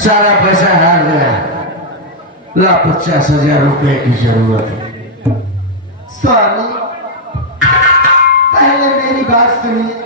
सारा पैसा हार गया, ला 50,000 रुपए की जरूरत है। स्वामी पहले मेरी बात सुनिए।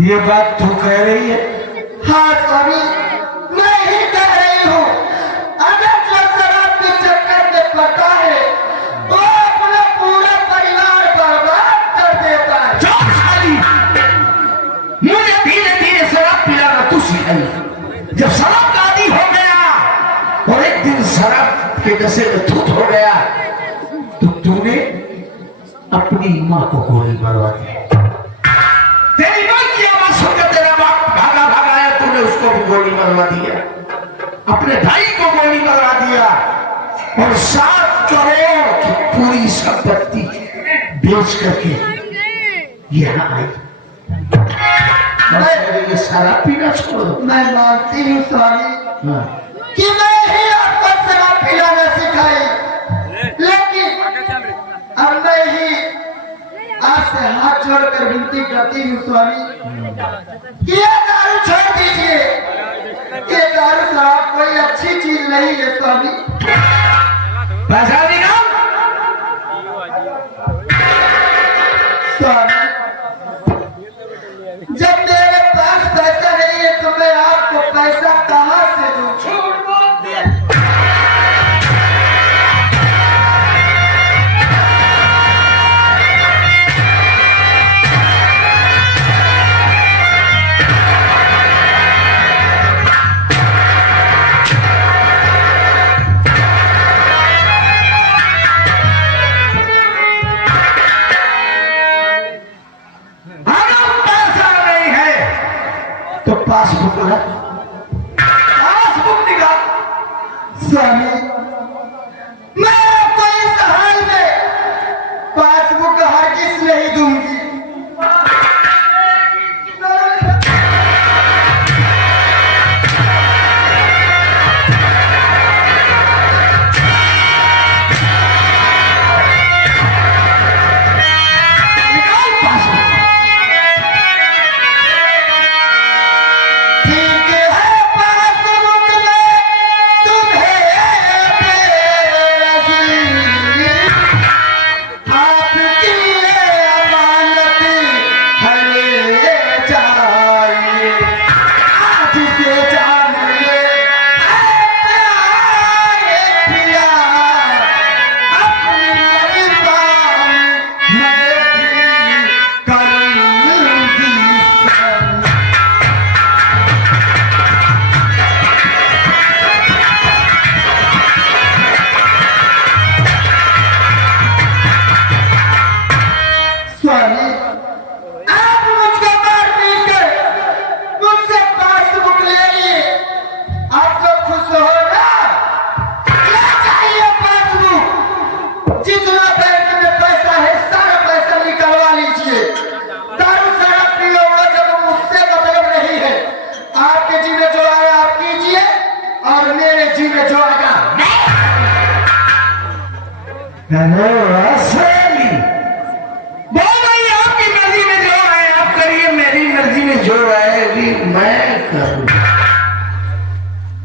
ये बात तू कह रही है? हाँ स्वामी, मैं ही कह रही हूँ। अगर जो शराब के चक्कर में पता है वो अपना पूरा परिवार बर्बाद कर देता है। जो साली मुझे धीरे धीरे शराब पिलाना तू सिखाई। जब शराब का आदी हो गया और एक दिन शराब के नशे में धुत हो गया तो तूने अपनी माँ को गोली मरवा दी। उसको भी गोली मरवा दिया, अपने भाई को गोली मरवा दिया और 7 करोड़ की पूरी संपत्ति बेच करके यहाँ आई। मैं ये शराब पीना छोड़ दो। मैं मानती हूँ स्वामी कि मैं ही आपको शराब पिलाना सिखाई, लेकिन अब मैं ही आपसे हाथ जोड़कर विनती करती हूँ स्वामी कि ये दारू छोड़ दीजिए। ये दारू शराब कोई अच्छी चीज नहीं है स्वामी। पैसा निकाल। स्वामी जब मेरे पास पैसा नहीं है तो मैं आपको पैसा कहाँ से दूँ? पासबुक है, पासबुक निकाल। स्वामी मैं आपको इस हाल में पासबुक हरगिज़ नहीं दूंगी।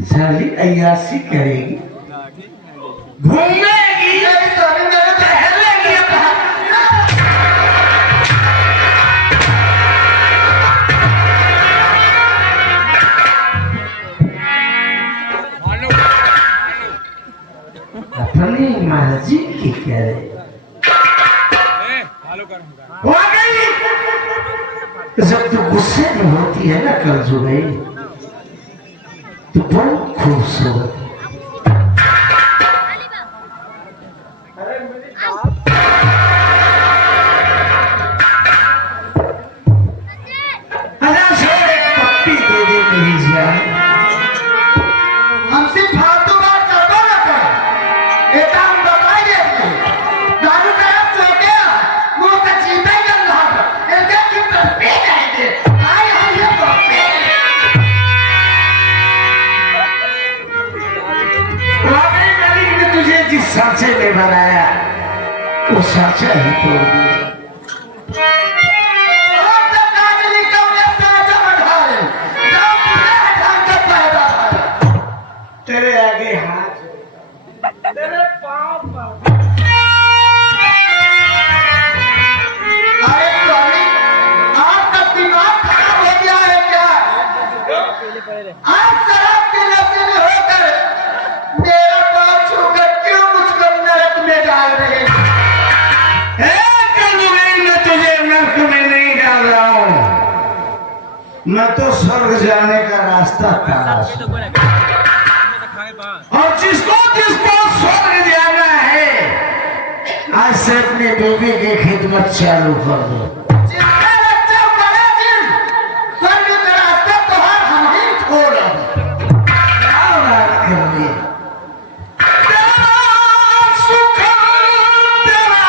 साली अयासी करेगी, घूमेगी, मेरी स्वामी मेरे टहलेगी अपना। अपनी मर्जी की करे। वो आ गई। जब तू गुस्से में होती है ना कल जुबई, तो बहुत खूबसूरत है। अरे सर एक पप्पी दे दे मेरी जान। हमसे फालतू बात करबो ना कर। एक हम बताई दे दारू का छोटे मुंह का चीता कर रहा है। इनके की पे जाए दे। आई हम ये पे। वाकई मालिक ने तुझे जिस सांचे में बनाया वो सांचा ही तोड़ दिया। और तक काजली का ये साजा बढ़ा ले। जब पूरे ढंग का पैदा है। तेरे आगे हाथ, तेरे पाँव पर। अरे स्वामी, आपका दिमाग खराब हो गया है क्या? आप शराब के नशे में होकर मेरा पाँव छूकर क्यों मुझको नरक में डाल रहे हैं? मैं तुझे नर्क में नहीं डाल रहा हूँ, मैं तो स्वर्ग जाने का रास्ता तलाश रहा हूं। और जिसको जिसको स्वर्ग जाना है आज से अपनी बीवी की खिदमत चालू कर दो। जिसका बच्चा बड़ा दिन, स्वर्ग का रास्ता तो हम ही छोड़ दें। क्या बात करनी है? तेरा सुख तेरा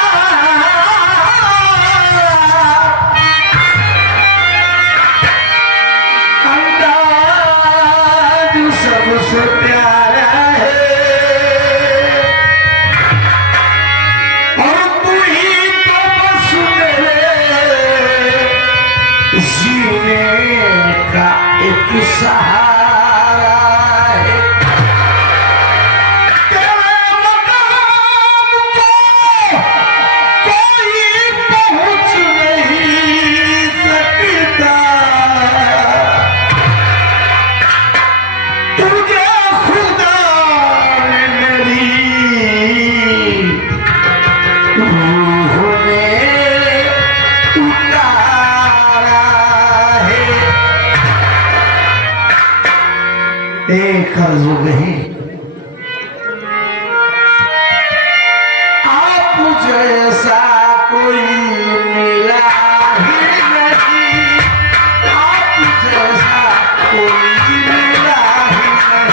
अंदाज सबसे प्यारा है, और तू ही तो बस मेरे जीने का एक सहारा है। तेरे मकाम को कोई पहुंच नहीं सकता, तुझे खुदा ने मेरी रूह में उतारा है। एक अर्ज नहीं, आप जैसा कोई मिला ही नहीं, आप जैसा कोई मिला ही नहीं।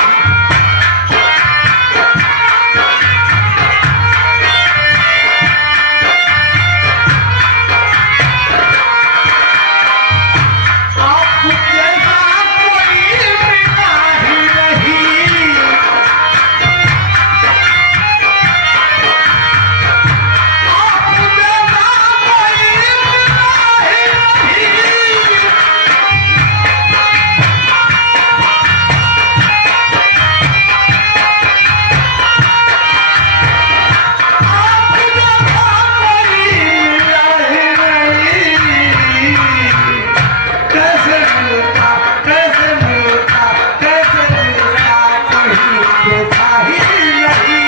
आप जैसा कोई मिला ही नहीं, आप जैसा कोई मिला ही नहीं। आप जैसा कोई मिला ही नहीं। कैसे मिलता, कैसे मिलता, कैसे मिलता, कहीं देखा ही नहीं।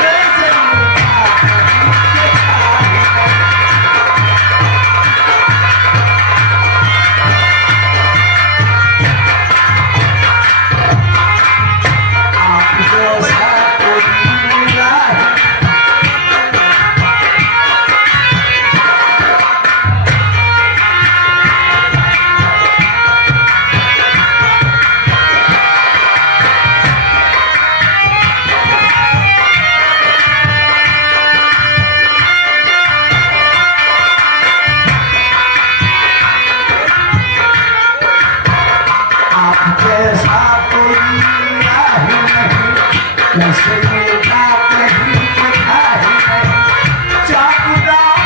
कैसे मिलता, कहीं देखा ही नहीं। आप जैसा कोई मिला ही आप जैसा कोई मिला ही नहीं, कैसे मिलता कहीं देखा ही नहीं। चाकूदार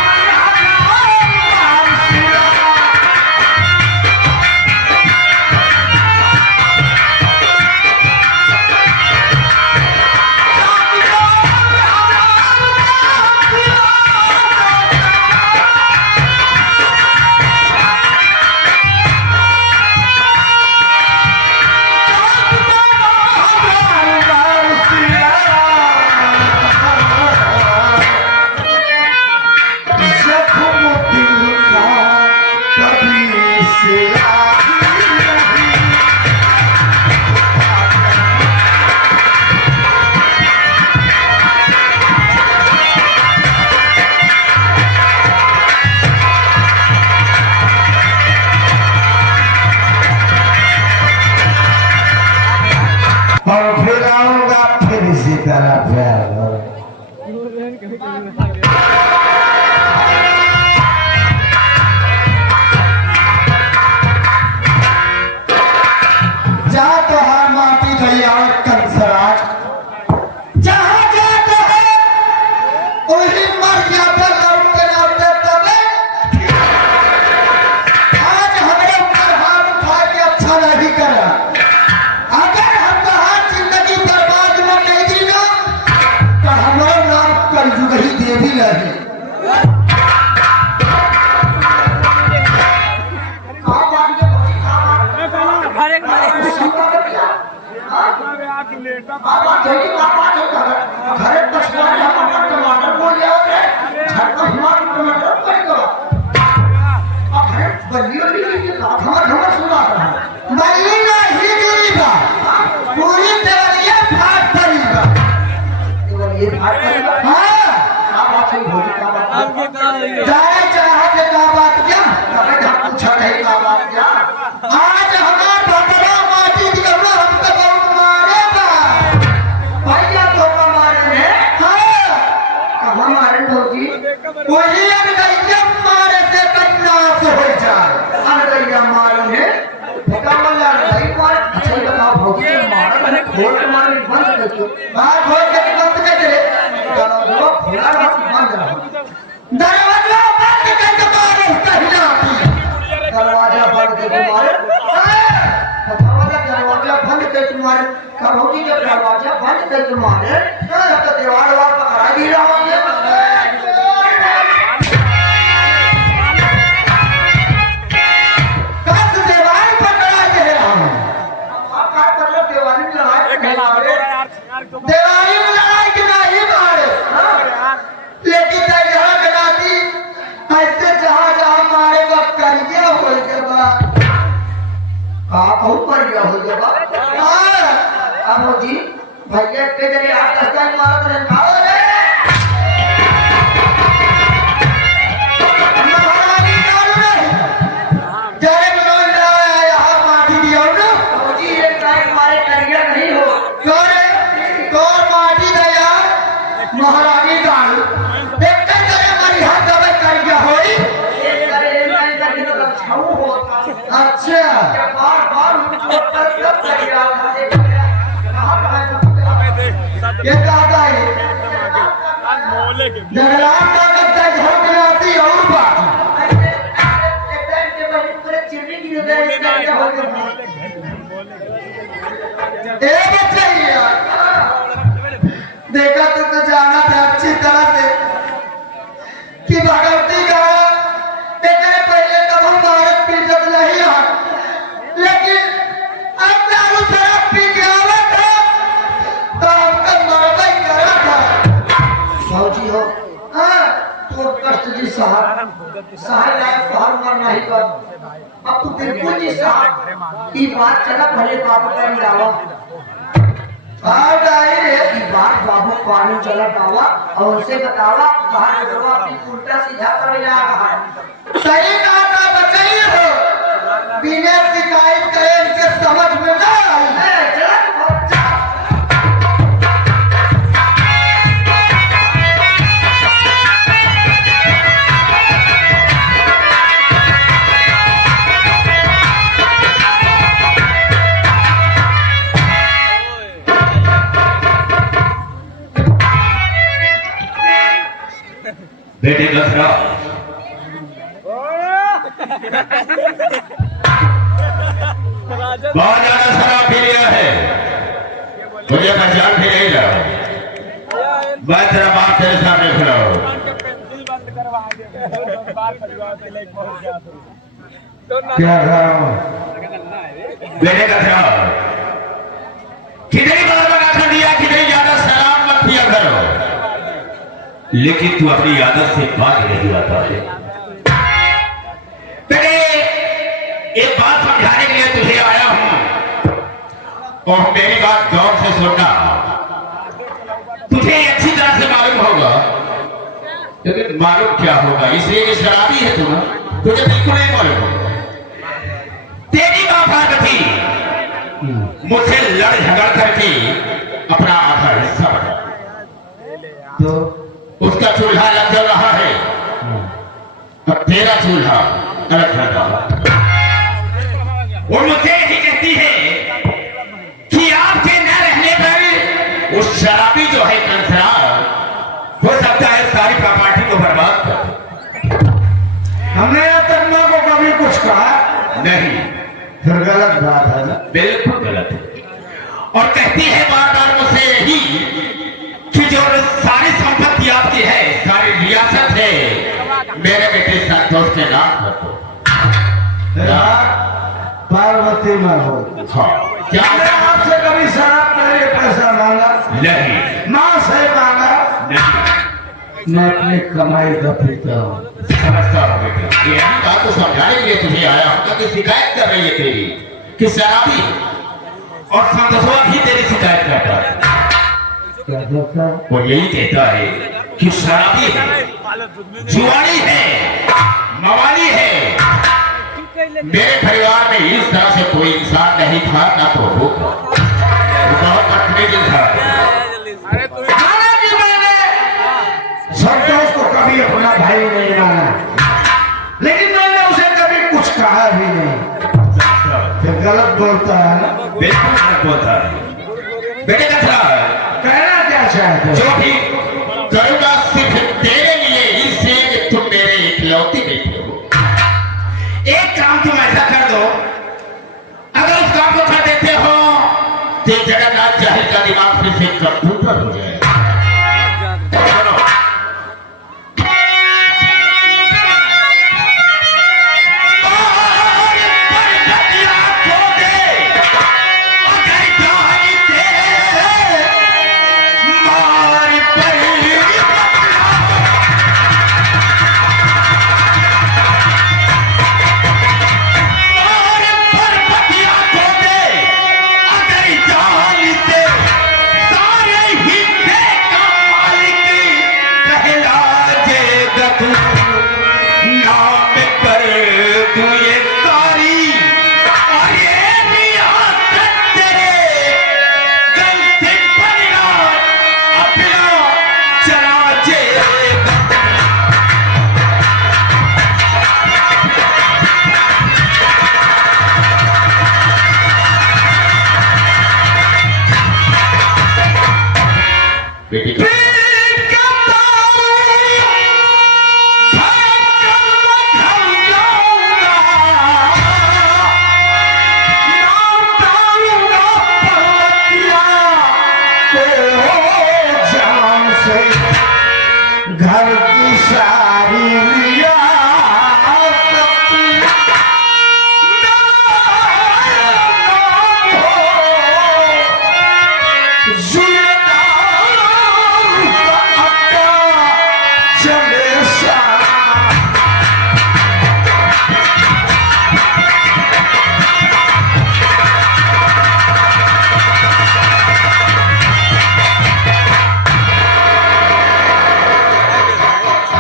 राम सिया, बात है कि बात होता है घरे पछुआ टमाटर बोल लिया होते घर का हमारा टमाटर पड़ेगा अरे बल्ली की बात हमारा सुना रहा बल्ली ना ही गरीबा पूरी देवरिया भाग पड़ेगा ये भाग पड़ेगा हां क्या बात है भोजी का बात जाए चाहे के का बात क्या कभी हम पूछा नहीं का बात क्या आज हमारा बकरा माटी दिया हमको बहुत मारेगा भैया तो मारे हैं हां कहां मारे भोजी वही अनगैया मारे से कन्या से हो जाए अनगैया मारे है बेटा वाला नहीं मारे अच्छा बताओ भोजी मारे खोल के मारे बंद कर दो बाहर खोल के बंद कर दे चलो खुला रख बंद रहो दरवाजा बंद करके मारे उसका हिलाती दरवाजा बंद करके मारे दरवाजा बंद करके मारे कहोगी जब दरवाजा बंद करके मारे तो दीवार वार पकड़ा दी रहोगे कस दीवार पकड़ा दे रहा हूं आप मतलब दीवार में लड़ाई दीवार में लड़ाई के नहीं मारे लेकिन जहाँ गलाती ऐसे जहाँ जहाँ मारे वक्त करिए हो के बाद आप ऊपर गया हो के बाद अब जी भैया के जरिए आप दस्ता ही मारा तो खाओ रे महारानी डाल रे जरे बोल रहा है यहाँ माटी दिया ना जी ये टाइम मारे करिए नहीं हो करे तो माटी दया महारानी डाल अच्छा बार बार ये दादा है जगलाम का करता है घर में आती और बात ए बच्चे देखा तो जाना था अच्छी तरह से कि भगवती का पहले तब हम भारत पीटत नहीं है लेकिन अब दारू शराब पी के आवा था तो हमका मरबई करा था भाजी हो हाँ तो कष्ट जी साहब लायक बाहर मरना ही कर अब तो बिल्कुल जी साहब ये बात चला भले बाबू का डावा बात बाबू पानी चला डावा और उसे बतावा बाहर उल्टा सीधा कर सही कहा था बचाइए हो बिना शिकायत करे इनके समझ में ना आई है बेटे दसरा बहुत ज्यादा शराब पी लिया है मुझे पहचान भी नहीं रहा मैं तेरा बाप तेरे सामने खड़ा हूँ क्या बेटे दसरा कितनी बार बना कर दिया कितनी ज्यादा शराब मत पिया करो लेकिन तू अपनी आदत से भाग नहीं आता है बेटे एक बात समझाने के लिए तुझे आया हूं और मेरी बात गौर से सुनना तुझे अच्छी तरह से मालूम होगा लेकिन मालूम क्या होगा इसलिए ये शराबी है तू ना तुझे बिल्कुल नहीं मालूम तेरी मां पार्वती मुझसे लड़ झगड़ करके अपना आधा हिस्सा बना तो उसका चूल्हा अलग चल रहा है और तेरा चूल्हा अलग चल रहा है वो मुझे यही कहती है कि आपके न रहने पर उस शराबी जो है कंसरा हो सकता है सारी प्रॉपर्टी को बर्बाद कर हमने तन्मा को कभी कुछ कहा नहीं फिर गलत बात है ना बिल्कुल गलत है और कहती है बार बार मुझसे यही कि जो सारी संपत्ति आपकी है सारी रियासत है मेरे बेटे संतोष के नाम कर दो पार्वती में हो हाँ क्या मैं आपसे कभी शराब नहीं पैसा मांगा नहीं माँ से मांगा नहीं मैं अपनी कमाई का पीता हूँ। समझता हूँ बेटा, ये हम बात तो समझाने के लिए तुझे आया हूँ कि शिकायत कर रही है तेरी कि शराबी है। और संतोषवा भी तेरी शिकायत करता है। क्या कहता है? वो यही कहता है कि शराबी है, जुआरी है, मवाली है। मेरे परिवार में इस तरह से कोई इंसान नहीं था, ना तो होगा। वो बहुत बदतमीज था। माना कि मैंने संतोष को कभी अपना भाई नहीं माना, लेकिन मैंने उसे कभी कुछ कहा भी नहीं। फिर गलत बोलता है ना? बिल्कुल गलत बोलता है। बेटे कचरा है, कहना क्या चाहते हो? जो भी करूंगा सिर्फ तेरे लिए, इसलिए कि तुम मेरे इकलौती बेटे हो। एक काम तुम ऐसा कर दो, अगर उस काम को कर देते हो तो जगन्नाथ जाहिर का दिमाग फिर से कंप्यूटर हो जाएगा। सुनो, बेटी का घर की सारी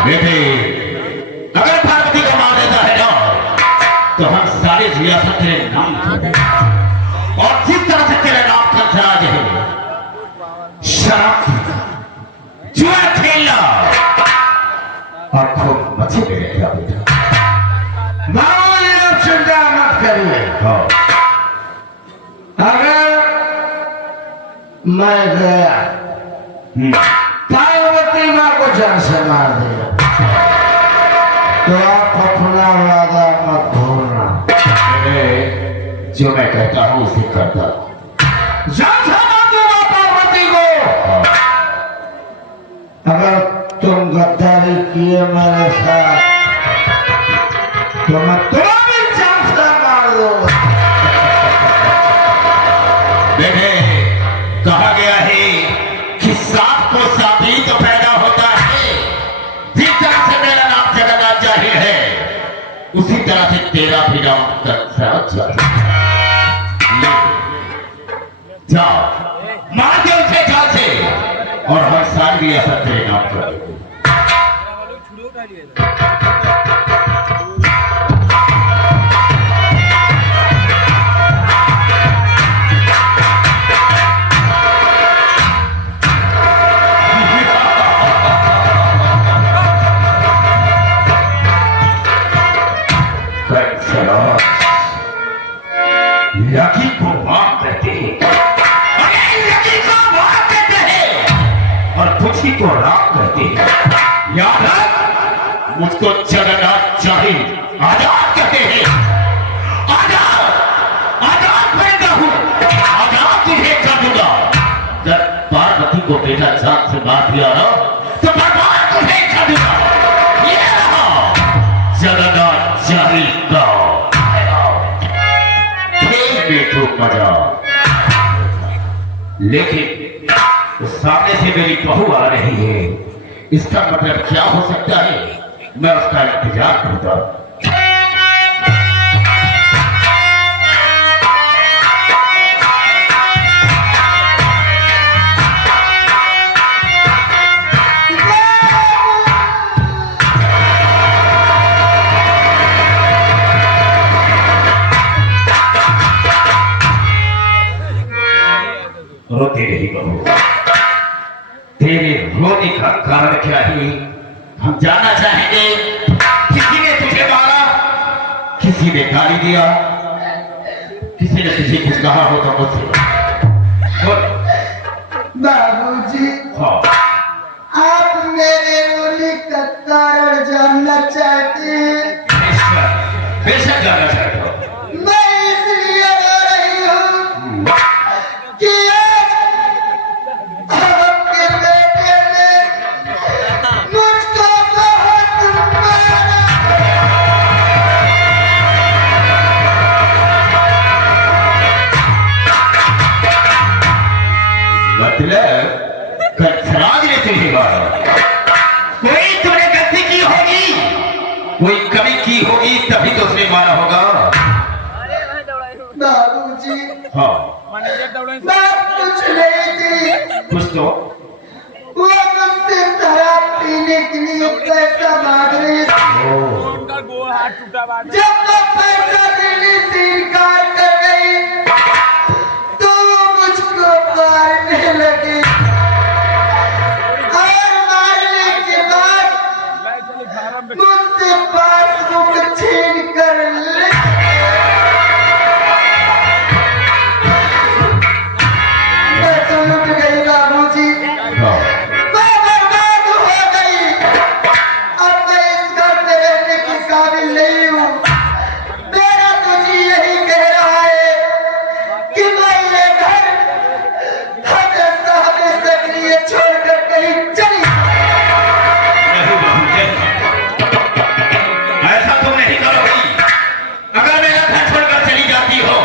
बेटे, अगर पार्वती को मार देता है ना, तो हम सारे रियासत तेरे नाम लिखेंगे। और जिस तरह से तेरे नाम का राज है, शराब पीना, जुआ खेलना और खूब मजे में रहना बेटा। बाबूजी अब चिंता मत करिए। हाँ, अगर मैं गया पार्वती माँ को जान से मार दिया तो आप अपना वादा मत भूलना। बेटे, जो मैं कहता हूँ उसे करता हूँ। जान से मार दूंगा पार्वती को। अगर तुम गद्दारी किए मेरे साथ तो मैं तुम्हें भी जान से मार दूंगा। बेटे, कहा गया है कि सांप को सांप ही तो पैदा होता है। जिस तरह से मेरा नाम जगन्नाथ जाहिर है, उसी तरह से तेरा भी नाम कंसराज जाहिर है। जाओ, मार दे उसे जाल से, और हम सारी रियासत तेरे नाम कर देंगे। लकी को माफ करते हैं, लकी को माफ करते हैं, और खुशी को राम करते हैं। याद रख, मुझको जगन्नाथ जाहिर आजाद कहते हैं। आजाद, आजाद पैदा हूँ, आजाद तुझे कर दूंगा। जब पार्वती को बेटा जान से मार दिया ना, तो बर्बाद तुझे कर दूंगा। ये रहा जगन्नाथ जाहिर का बेटो मजा। लेकिन उस सामने से मेरी बहू आ रही है, इसका मतलब क्या हो सकता है? मैं उसका इंतजार करता हूं। रोती रही बहू, तेरे रोने का कारण क्या है हम जानना चाहेंगे। किसी ने तुझे मारा, किसी ने गाली दिया, किसी ने तुझे कुछ कहा हो तो मुझसे बोल। बाबूजी, हाँ, आप मेरे रोने का कारण जानना चाहते हैं? बेशक जानना चाहता हूँ। मैं इसलिए रो रही हूँ कि आज आपके बेटे ने मुझको बहुत मारा। मतलब कंसराज ने तुझे मारा? कोई तूने गलती की होगी, कोई कमी की होगी, तभी तो उसने मारा होगा। बाबूजी, हाँ, बात कुछ नहीं थी। कुछ तो वो मुझसे शराब पीने के लिए पैसा मांग रही थी। जब मैं पैसा देने से इनकार कर गई तो वो मुझको मारने लगी और मारने के बाद मुझसे पासबुक छीन कर ले। मैं तो लुट गई बाबूजी, मैं बर्बाद हो गई। अब मैं इस घर में रहने की काबिल नहीं हूँ। मेरा तुझे यही कह रहा है कि मैं ये घर हमेशा हमेशा के लिए छोड़कर कहीं चली। ऐसा तुम नहीं करोगी। अगर मेरा घर छोड़कर चली जाती हो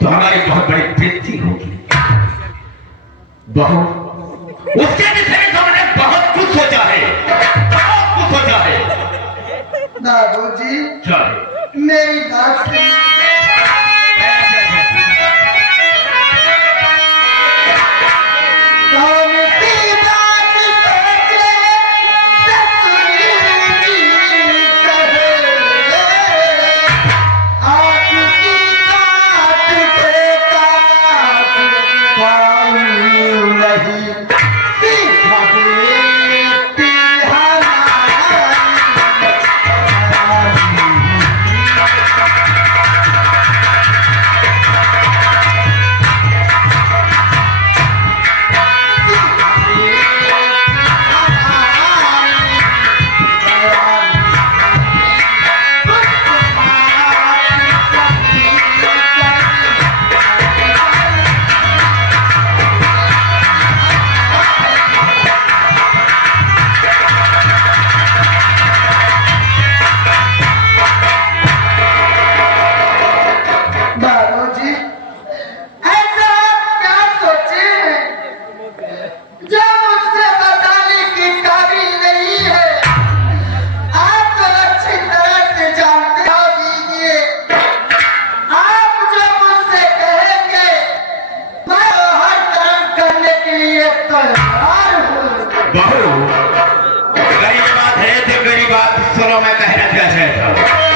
तो हमारी बहुत बड़ी बेइज्जती होगी। बहू, उसके विषय में तुमने बहुत कुछ सोचा है, बहुत कुछ सोचा है। बाबूजी, क्या है? मेरी बात सुनिए। कौन सी बात सोचे ससुरी जी कहे, आपकी बात पे काट पाऊं नहीं, सीधा देती हमारी। बाबूजी, ऐसा आप क्या सोचे हैं जो मुझसे बताने की काबिल नहीं है? आप तो अच्छी तरह से जानते हो दीजिए। आप जो मुझसे कहेंगे मैं हर कर्म करने के लिए तैयार हूँ। बहू, मेरी बात है तो मेरी बात सुनो, मैं कहना क्या चाहता हूँ।